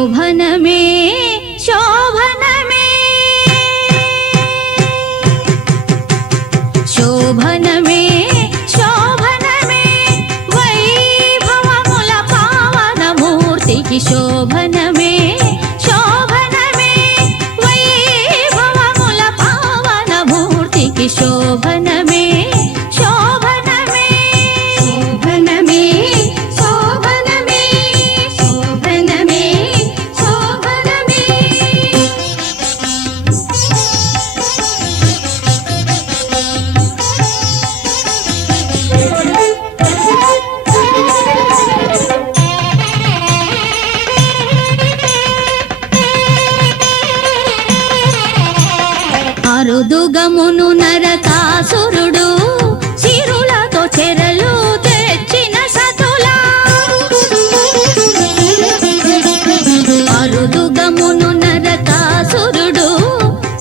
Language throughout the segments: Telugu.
శోభనమే శోభనమే శోభనమే శోభనమే వైభవముల పావనమూర్తికి శోభనమే శోభనమే వైభవముల పావనమూర్తికి శోభనమే అరుదుగమును నరకాసురుడు సిరులతో చెరలు తెచ్చిన సతులా అరుదుగమును నరకాసురుడు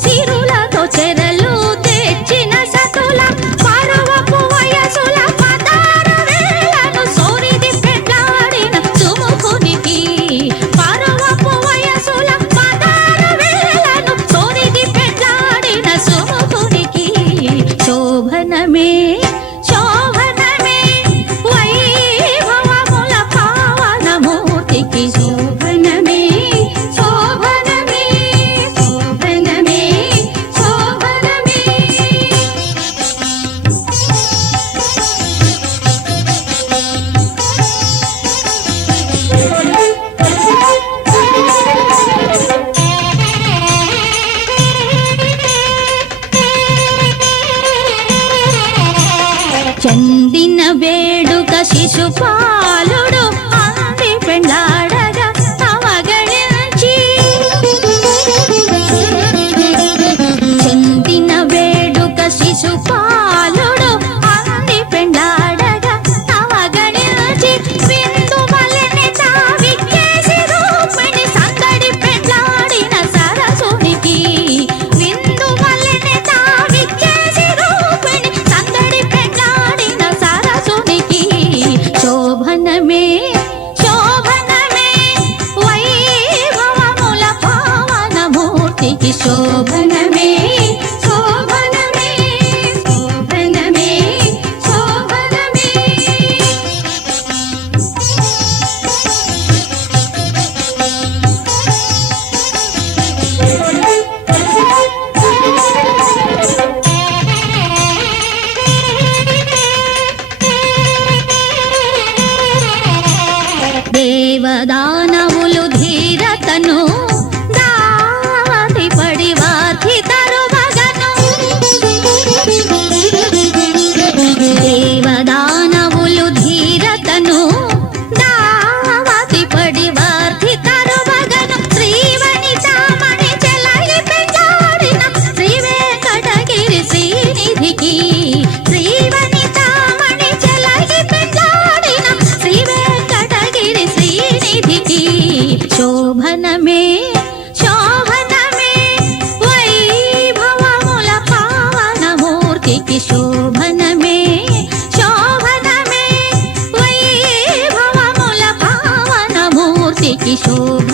సిరులతో చెరలు తెచ్చిన సతులా పరువపు వయసుల పదార వేలను సోరిది పెట్లాడిన సుముఖునికి పరువపు వయసుల పదార వేలను సోరిది పెట్లాడిన సుముఖునికి శోభనమే శోభనమే వైభవముల పావనమూర్తికి శోభనమే శోభనమే శోభనమే శోభనమే చందిన వేడుక శిశుపాలుడు అంది పెండాడగా అవగణించి చందిన వేడుక శిశుపాలుడు అంది పెండాడగా అవగణించి విందు వలెని తావిక్కేసి రూపిణి సందడి పెండాడిన సరసునికి విందు వలెని తావిక్కేసి రూపిణి సందడి పెండాడిన సరసునికి శోభనమే శోభనమే వైభవముల పావనమూర్తికి శోభనమే శోభనమే శోభనమే శోభనమే దేవదానవులు ధీరతను దావతి పడి వార్తి తరువగను దేవదానవులు ధీరతను దావతి పడి వార్తి తరువగను శ్రీవనితామణి చెలగి పెంచాడిన శ్రీ వెంకటగిరి శ్రీనిధికి శ్రీవనితామణి చెలగి పెంచాడిన శ్రీ వెంకటగిరి శ్రీనిధికి శోభనమే శోభనమే వైభవముల పావనమూర్తికి శోభనమే శోభనమే వైభవముల పావనమూర్తికి శోభ